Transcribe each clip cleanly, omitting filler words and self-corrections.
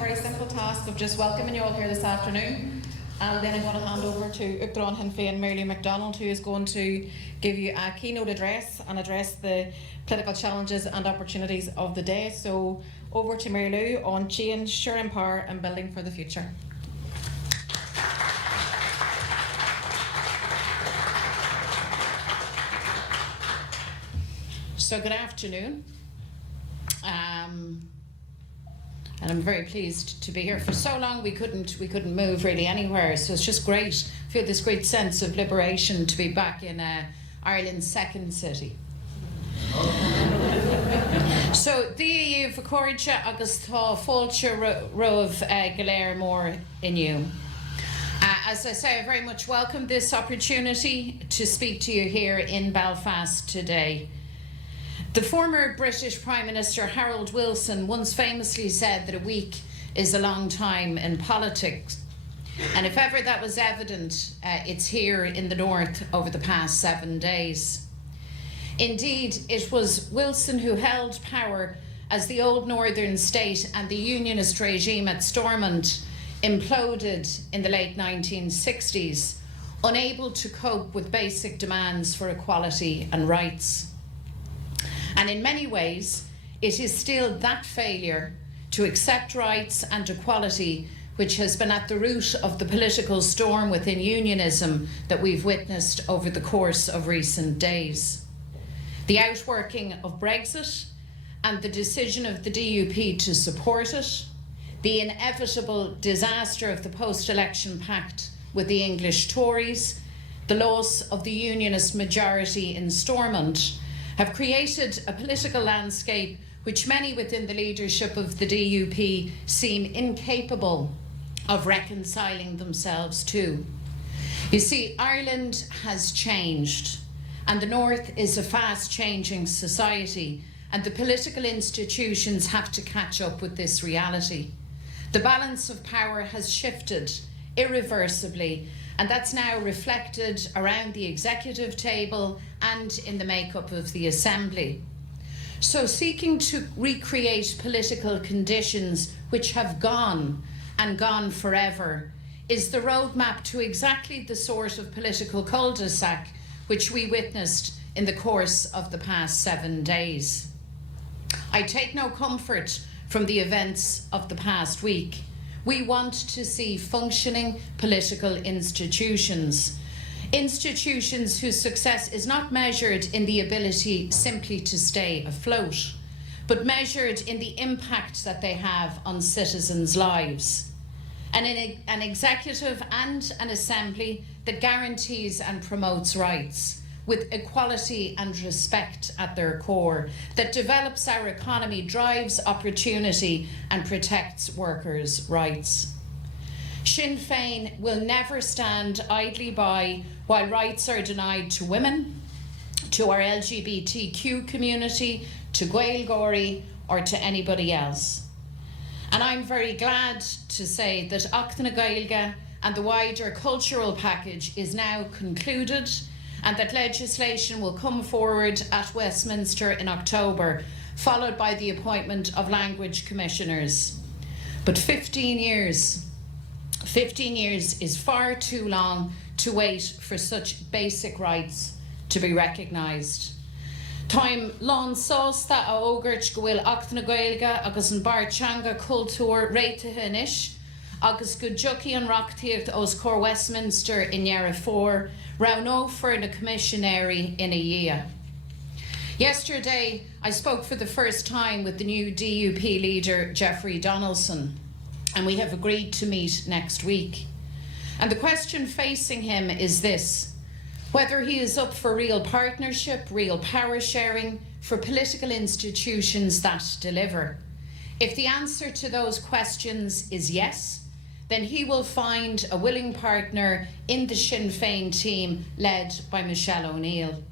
very simple task of just welcoming you all here this afternoon, and then I'm going to hand over to Sinn Féin McDonald, who is going to give you a keynote address and address the political challenges and opportunities of the day. So over to Mary Lou on change, sharing power and building for the future. So good afternoon. And I'm very pleased to be here. For so long we couldn't move really anywhere, so it's just great. I feel this great sense of liberation to be back in Ireland's second city. So the EU Vacorja agus tá fáilte roh Galéir mór inniu. As I say, I very much welcome this opportunity to speak to you here in Belfast today. The former British Prime Minister Harold Wilson once famously said that a week is a long time in politics. And if ever that was evident, it's here in the north over the past 7 days. Indeed, it was Wilson who held power as the old northern state and the unionist regime at Stormont imploded in the late 1960s, unable to cope with basic demands for equality and rights. And in many ways, it is still that failure to accept rights and equality which has been at the root of the political storm within unionism that we've witnessed over the course of recent days. The outworking of Brexit and the decision of the DUP to support it, the inevitable disaster of the post-election pact with the English Tories, the loss of the unionist majority in Stormont, have created a political landscape which many within the leadership of the DUP seem incapable of reconciling themselves to. You see, Ireland has changed, and the North is a fast-changing society, and the political institutions have to catch up with this reality. The balance of power has shifted irreversibly, and that's now reflected around the executive table and in the makeup of the Assembly. So seeking to recreate political conditions which have gone and gone forever is the roadmap to exactly the sort of political cul-de-sac which we witnessed in the course of the past 7 days. I take no comfort from the events of the past week. We want to see functioning political institutions. Institutions whose success is not measured in the ability simply to stay afloat, but measured in the impact that they have on citizens' lives. And in an executive and an assembly that guarantees and promotes rights, with equality and respect at their core, that develops our economy, drives opportunity and protects workers' rights. Sinn Féin will never stand idly by while rights are denied to women, to our LGBTQ community, to Gaeilgeoirí or to anybody else. And I'm very glad to say that Acta na Gaeilge and the wider cultural package is now concluded, and that legislation will come forward at Westminster in October, followed by the appointment of language commissioners. But 15 years is far too long to wait for such basic rights to be recognised. Táim lán sásta a ógurt go bhfuil Acta na Gaeilge agus an barteanga cultúr réitithe inis, agus go dtiocfaí an reachtaíocht os Cór Westminster in Neara 4, Rauno for the commissionary in a year. Yesterday, I spoke for the first time with the new DUP leader, Jeffrey Donaldson, and we have agreed to meet next week. And the question facing him is this: whether he is up for real partnership, real power sharing, for political institutions that deliver. If the answer to those questions is yes, then he will find a willing partner in the Sinn Féin team led by Michelle O'Neill.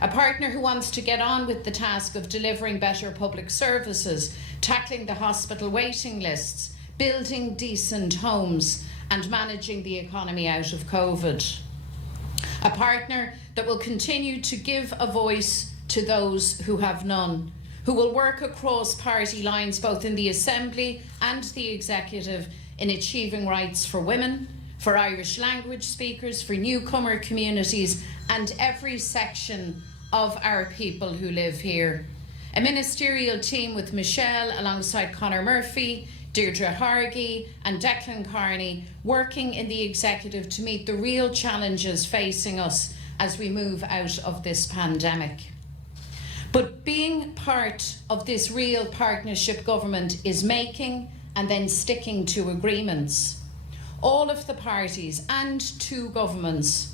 A partner who wants to get on with the task of delivering better public services, tackling the hospital waiting lists, building decent homes and managing the economy out of COVID. A partner that will continue to give a voice to those who have none, who will work across party lines both in the Assembly and the Executive in achieving rights for women, for Irish language speakers, for newcomer communities and every section of our people who live here. A ministerial team with Michelle alongside Conor Murphy, Deirdre Hargey and Declan Carney working in the Executive to meet the real challenges facing us as we move out of this pandemic. But being part of this real partnership government is making and then sticking to agreements. All of the parties and two governments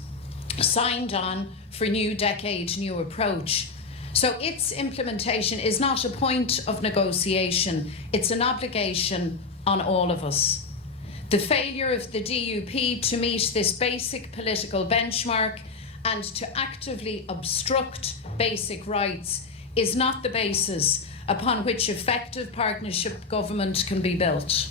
signed on for New Decade, New Approach. So its implementation is not a point of negotiation, it's an obligation on all of us. The failure of the DUP to meet this basic political benchmark and to actively obstruct basic rights is not the basis upon which effective partnership government can be built.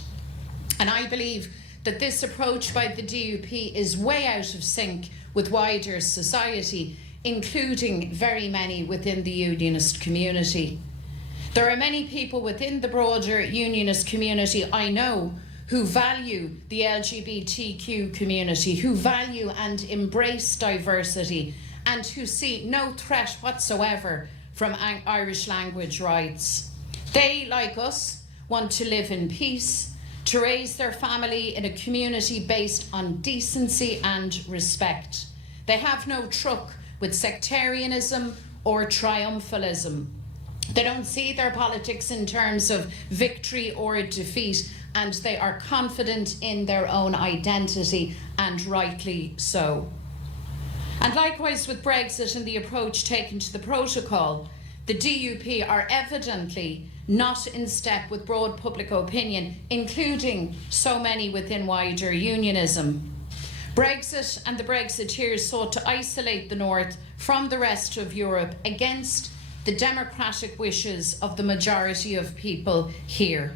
And I believe that this approach by the DUP is way out of sync with wider society, including very many within the unionist community. There are many people within the broader unionist community I know who value the LGBTQ community, who value and embrace diversity, and who see no threat whatsoever from Irish language rights. They, like us, want to live in peace, to raise their family in a community based on decency and respect. They have no truck with sectarianism or triumphalism. They don't see their politics in terms of victory or defeat, and they are confident in their own identity, and rightly so. And likewise with Brexit and the approach taken to the protocol, the DUP are evidently not in step with broad public opinion, including so many within wider unionism. Brexit and the Brexiteers sought to isolate the North from the rest of Europe against the democratic wishes of the majority of people here.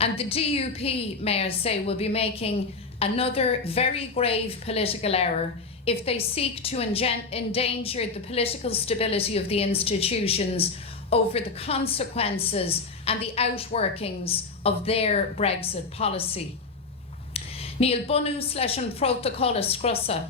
And the DUP, may I say, will be making another very grave political error if they seek to endanger the political stability of the institutions over the consequences and the outworkings of their Brexit policy. Níl bunús leis an protocol a scrusa,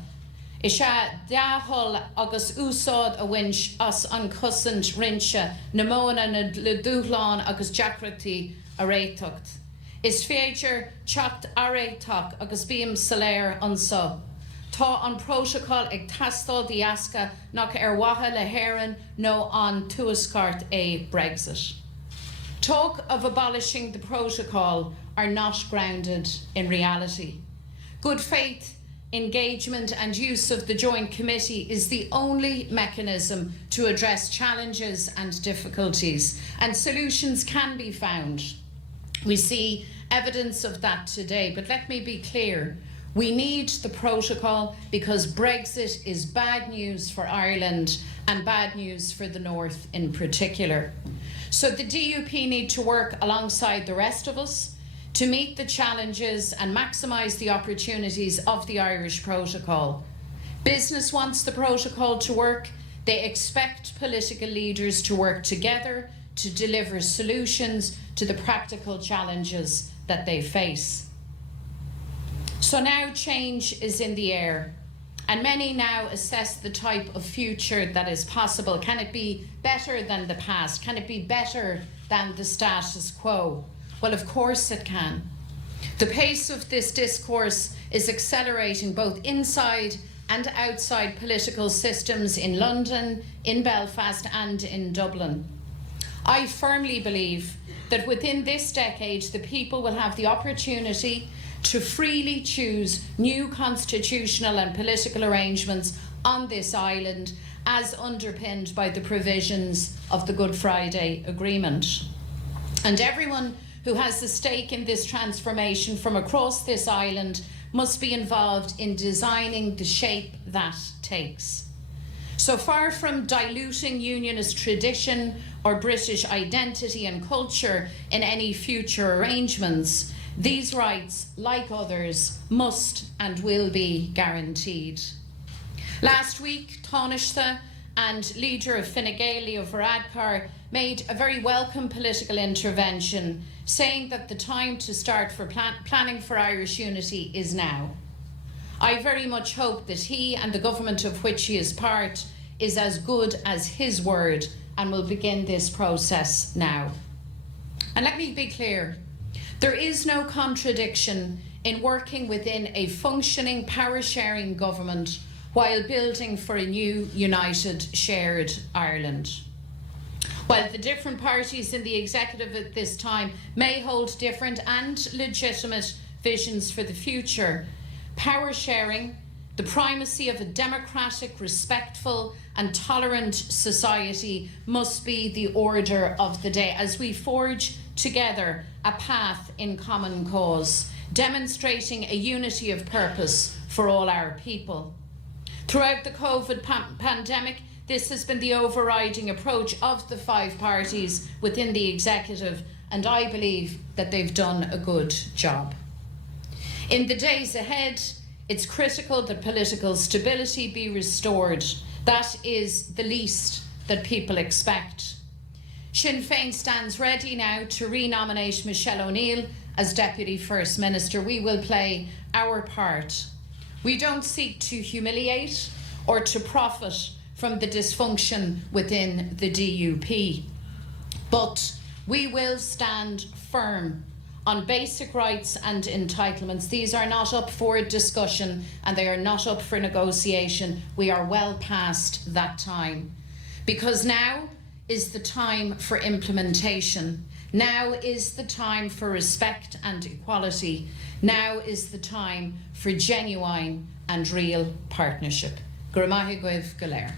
is se dáthol agus úsáid a bhain as an cosint rinse na móna na le dúchláin agus deacrachtaí a réiteacht. Is féidir teacht a réiteach agus bíam saléir anseo. Tá an protocol ag tastal di asca nach watha le héireann nó an tuascart é Brexit. Talk of abolishing the protocol are not grounded in reality. Good faith, engagement and use of the Joint Committee is the only mechanism to address challenges and difficulties, and solutions can be found. We see evidence of that today, but let me be clear. We need the protocol because Brexit is bad news for Ireland and bad news for the North in particular. So the DUP need to work alongside the rest of us to meet the challenges and maximise the opportunities of the Irish protocol. Business wants the protocol to work. They expect political leaders to work together to deliver solutions to the practical challenges that they face. So now change is in the air, and many now assess the type of future that is possible. Can it be better than the past? Can it be better than the status quo? Well, of course it can. The pace of this discourse is accelerating both inside and outside political systems in London, in Belfast and in Dublin. I firmly believe that within this decade, the people will have the opportunity to freely choose new constitutional and political arrangements on this island as underpinned by the provisions of the Good Friday Agreement. And everyone who has a stake in this transformation from across this island must be involved in designing the shape that takes. So far from diluting unionist tradition or British identity and culture in any future arrangements, these rights, like others, must and will be guaranteed. Last week, Taoiseach and leader of Fine Gael, Leo Varadkar, made a very welcome political intervention, saying that the time to start for planning for Irish unity is now. I very much hope that he and the government of which he is part is as good as his word and will begin this process now. And let me be clear, there is no contradiction in working within a functioning power-sharing government while building for a new, united, shared Ireland. While the different parties in the executive at this time may hold different and legitimate visions for the future, power sharing, the primacy of a democratic, respectful and tolerant society must be the order of the day as we forge together a path in common cause, demonstrating a unity of purpose for all our people. Throughout the COVID pandemic, this has been the overriding approach of the five parties within the executive, and I believe that they've done a good job. In the days ahead, it's critical that political stability be restored. That is the least that people expect. Sinn Féin stands ready now to re-nominate Michelle O'Neill as Deputy First Minister. We will play our part. We don't seek to humiliate or to profit from the dysfunction within the DUP, but we will stand firm on basic rights and entitlements. These are not up for discussion and they are not up for negotiation. We are well past that time, because now is the time for implementation. Now is the time for respect and equality. Now is the time for genuine and real partnership. Gurmahi Guibh Galer.